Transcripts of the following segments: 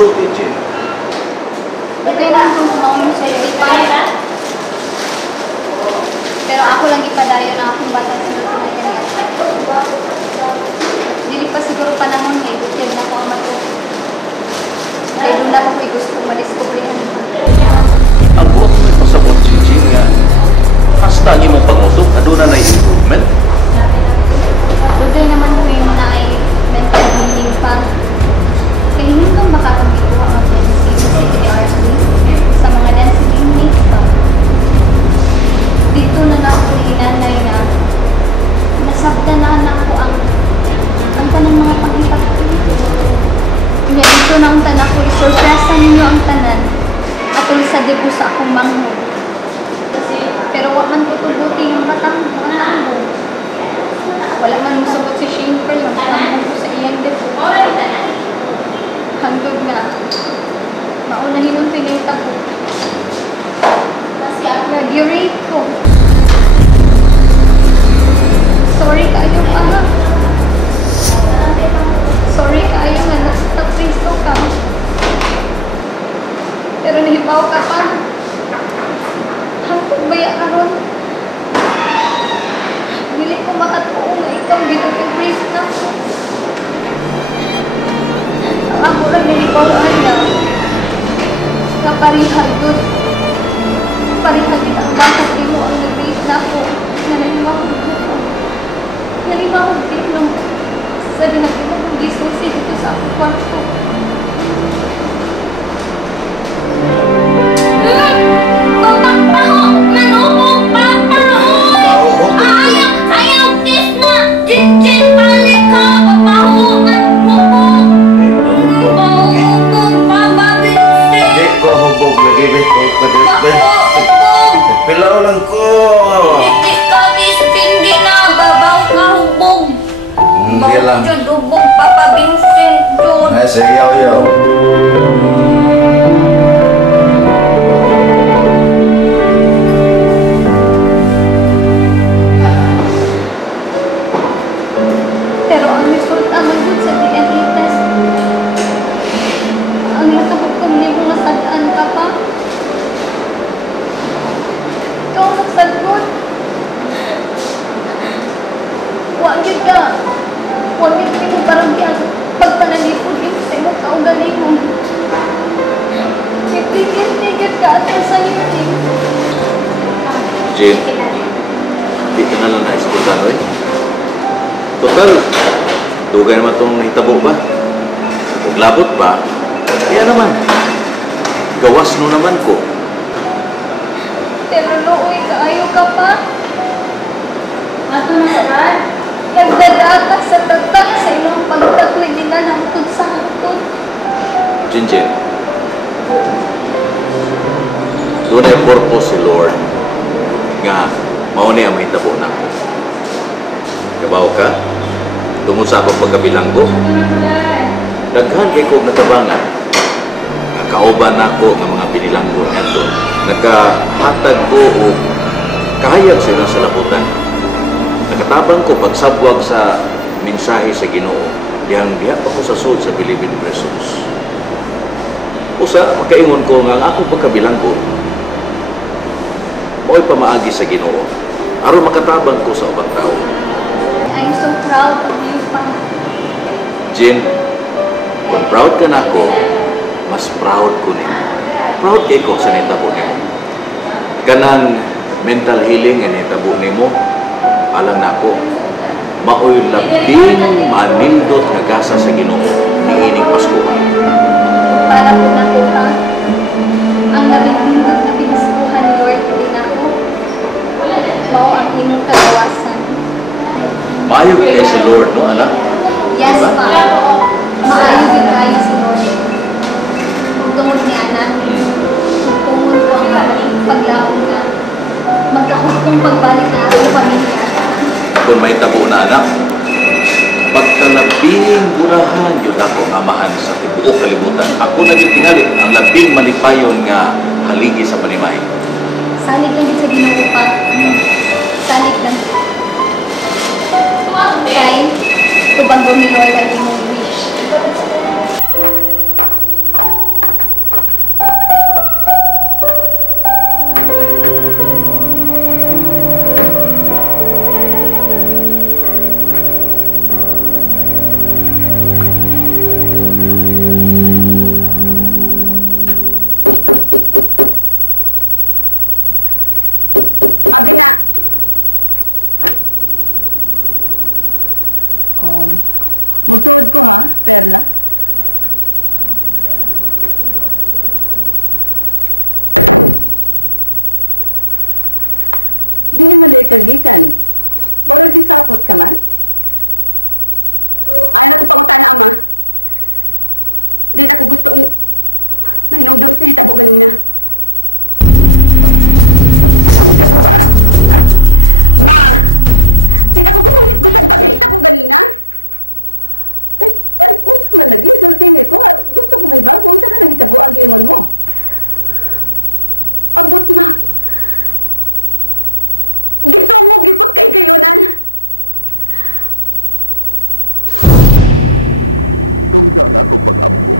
Sulti, Jin. Okay lang kung kumaon sa iyo. Pero ako lang ipadayo na akong bata sa luto na yan. Dili pa siguro panahon na ibutid na ako ang mato. Kaya doon lang ako gusto madiskubrihan. Ang buot mo pasabot si Jin nga. Hasta niyo magpangutok, aduna na improvement. Doon naman ko yung mga ay mental healing pa. Kaya hindi kang makakabituwa ang dancing sa ARC sa mga dancing inmates pa. Dito na ako hinanay na nasabdanan ako ang tanang mga pag-ipak ko. Kaya dito na ang tanak ko, isurpresa ninyo ang tanan atol sa debu sa akong manghod. Pero wag man ko tubuti yung matanggo. Wala man musabot si Shane Pearl, magtamong ko sa iyang debu. Hanggang nga, maunahin ang pinitabo. Nag-urate ko. Sorry kayo pa ha. Sorry kayo nga nag-pristo ka. Pero nahibaw ka pa. Hanggang baya ka ron. Hindi ko makatuong na ikaw ginag-priest na ko. Ako lang nilipawaan na kaparihan doon. Parihan din ang bakit din mo ang nag-priest na ko. Nalimahog dito. Nalimahog dito. Sa dinagdagan ng giswasi dito sa akong kwarto. Pilaro lang ko. Hindi na, babang kahubog. Kaya lang. Jod, ubog, Papa Vincent, Jod. Ay, sige, yaw. Pero ang resulta magod sa DNA test. Ang nakabukom niyo kung nasadaan ka pa. Ikaw ang nagsagot. Huwag yun ka. Huwag yun mo parang yan. Pagpanalipod yun sa imo kaugaling mo. Tigil-tigil ka at sa yun. Jin, di ka na lang na-eskultan, oy. Total, dugay naman itong nahitabo ba? Kung labot ba, kaya naman. Gawas no naman ko. Pero nooy, kaayo ka pa. Ato na saan? Nagdadata sa tatak sa ilang pagtakwid nila hangtod sa hangtod. Jin, doon ay purpose si Lord nga mauni ang mahitabo na ko. Kabaw ka? Tungod sa akong pagkabilanggo? Daghan kay kong natabangan. Nakauban ako ng mga binilanggo niya doon. Nakahatag ko o kahayag sila sa labutan. Nakatabang ko pagsabwag sa mensahe sa Ginoo. Diha pa ko sa sud sa Philippine Presence. Usa, makaingon ko nga ang akong pagkabilanggo mo'y pamaagi sa Ginoo. Aron makatabang ko sa ubang tao. I'm so proud of you, Pa. Jin, kung proud ka na ako, mas proud ko nimo. Proud kay ko sa nitabo nimo. Kanang mental healing nga nitabo nimo, alam na ako, maoy labing manindot nga gasa sa Ginoo niining Pasko. Para po na po, Pa. Ang nabindot na pinaskuhan ni Lord din ako. Mao ang imong kagawasan. Maayo kay si Lord, no, anak? Yes, Diba? Pa. Maayo din kayo si Lord. Kung tungod ni anak, tutungod ko ang aming paglaong na magkahugtong pagbalik na aking pamilya. Kung may tabo na anak, pagkalabing burahan yun ako amahan sa tibuok kalibutan. Ako naging tingali ang labing malipayon nga haligi sa panimay. Salig lang din sa Ginoo, Pa. Salig lang. Kay, tubang ni Lord ang imong wish. na! Musod ko ha, Perla. Di mali kagikan. Mura gisapot ka man? Ay na ko pangutan na, ama. Di na ko gustong mainumdum sa hitabo ganina. Ano ka po ah? Ha? Ma! Di na ko gustong hisgutan ba hitabo ganina? Ay, unsa man lagi, sultihi ko. Gusto ko may bago. Unsa ka nang hitabo ang giingon mo? Ambot, ma. Gisungog yukot kay gayunan. Tungga na ako pag-ampo.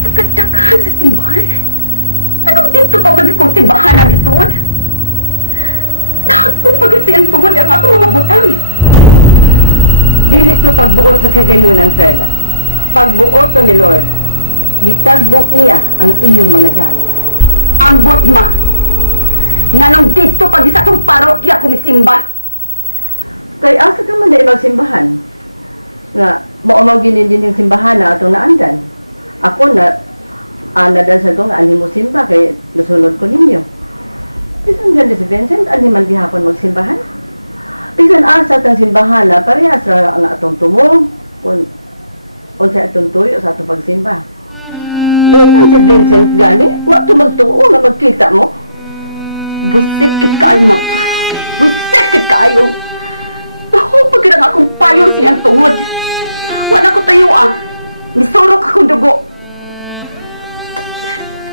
Sa kadaghan sa simbahan? Anong dito pa magiging simbahan na misod? Lahat pong magasi ang tungod ang akong mga butang. Dili to pagbuot sa kagayunan, Perla. Pagbuot to ni Lord. Gitagbo niya ang inyong mga daan. Ambot, ma. Nanong dito pag isa tong parokya kumisimba. Kay asa ka man na ibang simbahan? Nga, maumang ginindin yung simbahan na atong naandan. Ako na, ana dahil sa doon, ani mo simba, kay nasunod ko ninyo. Bisan ganda si Vincent, ani man gihapon mo simbahan? Bisan asa tang simbahan na, parehas ra ang atong tumong, kung sa atong tuyo sa atong pagsimba. Bisan si Vincent gani, wa tumagtuo na magkita mo. Buisit kit kaayo, ma. Buisit kit kaayo. Naku, pagkirang akong payo siyang tungod. Wala ko tayo, ah. Nisurok akong dugo.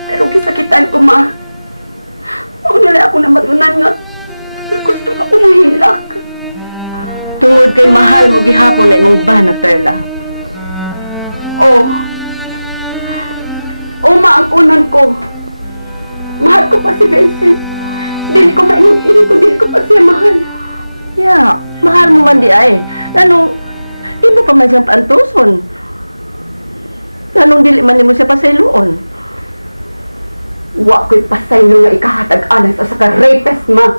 Pero kisakitan ko, ma. Maunala ako na matunan nga. Gusto na umuhilak. Tungod kay mahal mo gihapon na imong bana, Perla. Oh. Oh, ma, ang kunan ko. Mahal ko pa si Vincent. Dili ko mainit-init kung dili ko pa siya mahal. Yeah, mahal mo man di ay. Anong, di mo pa man siyang paantuson. Anong dili man mo siya pasayloon. Wa ko'y pasaylo nga ikahatag alas sa ka-rapist, ma.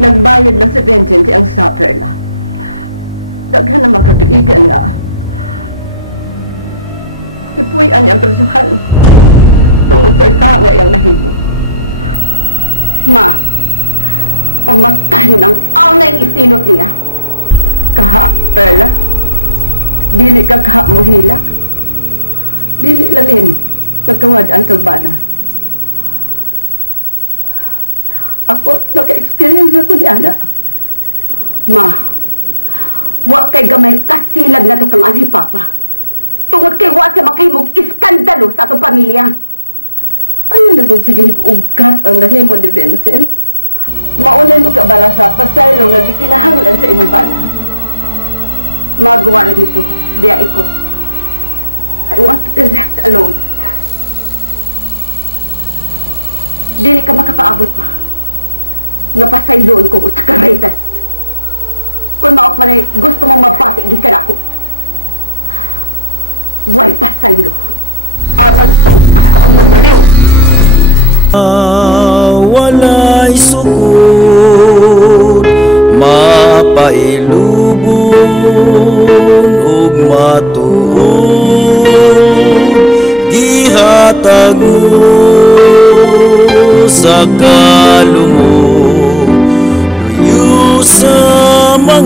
Nagbayad lang si Vincent ang sa Perla. Daghan na magkatuigan nga. Ipuyan niya ang presyuhan. Tungod sa isa nga iyang nahimo. Ma, pamatayin ang aunay isinot niya. Kaha, Perla. Dili ka kaha mo hilak. Dili lalin. Nagkawad ang kagbana. Ako, naka-experience ako ni Ana. Ma, wa kay gamay kasilag na to kang anhi papa. Tungod kay wa siya makahimog iskandalo sa atong pamilya. Ayaw na kung sige ugat ang nahimo ni Vincent. Maunay mo ka bara sa pasaylo nga gikinahanglan sa imong bana. Magawa na dito, biya ko. I want to be left alone. Dili ka makapaabot, ma. Nga pasayloon ko sa ka-rapist. Kung maok man ay gusto mong mabati, gikan ako. Way pasaylo. Alang sa utak ko ang mamaliw. Walay sukod, mapailubon ug matuod, gihatag mo sa kalumog, luyo sa mga